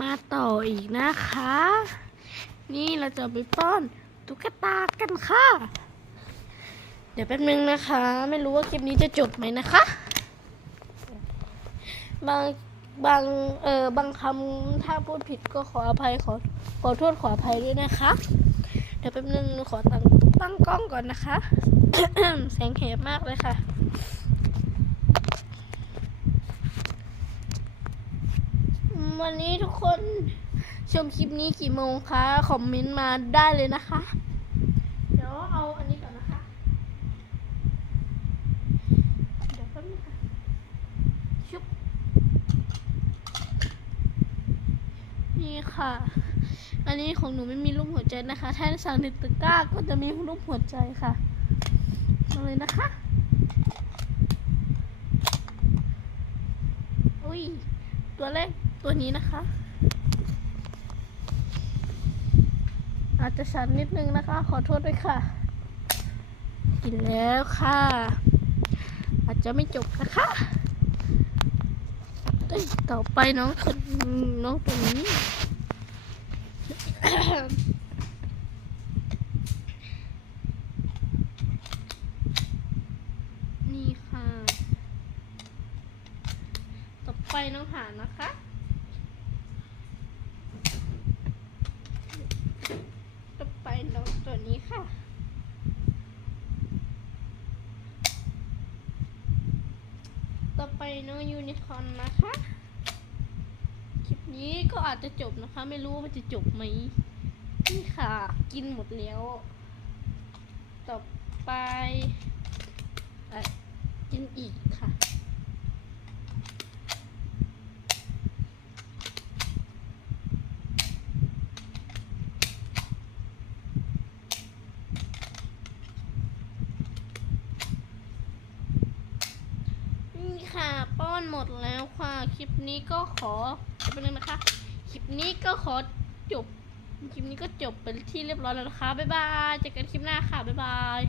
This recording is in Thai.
มาต่ออีกนะคะ นี่เราจะไปป้อนตุ๊กตากันค่ะ เดี๋ยวแป๊บนึงนะคะ ไม่รู้ว่าคลิปนี้จะจบไหมนะคะ บางบางเออบางคำถ้าพูดผิดก็ขออภัยขอขอโทษขออภัยด้วยนะคะ เดี๋ยวแป๊บนึงขอตั้งตั้งกล้องก่อนนะคะ แสงแหบมากเลยค่ะ วันนี้ทุกคนชมคลิปนี้กี่โมงคะคอมเมนต์มาได้เลยนะคะ เดี๋ยวเอาอันนี้ก่อนนะคะ เดี๋ยวแป๊บนึงค่ะชุบนี่ค่ะ อันนี้ของหนูไม่มีรูปหัวใจนะคะ ถ้าสั่งในตะกร้าก็จะมีรูปหัวใจค่ะมาเลยนะคะอุ้ยตัวแรก ตัวนี้นะคะ อาจจะชันนิดนึงนะคะ ขอโทษด้วยค่ะ กินแล้วค่ะ อาจจะไม่จบนะคะต่อไปน้องคนน้องตัวนี้นี่ค่ะ ต่อไปน้องหานะคะ ต่อไปน้องตัวนี้ค่ะ ต่อไปน้องยูนิคอร์นนะคะ คลิปนี้ก็อาจจะจบนะคะ ไม่รู้ว่าจะจบไหมนี่ค่ะ กินหมดแล้ว ต่อไปอกินอีกค่ะ นี่ ค่ะ ป้อนหมดแล้วค่ะ คลิปนี้ก็ขอเป็นนึงนะคะ คลิปนี้ก็ขอจบ คลิปนี้ก็จบเป็นที่เรียบร้อยแล้วนะคะ บ๊ายบายเจอกันคลิปหน้าค่ะ บ๊ายบาย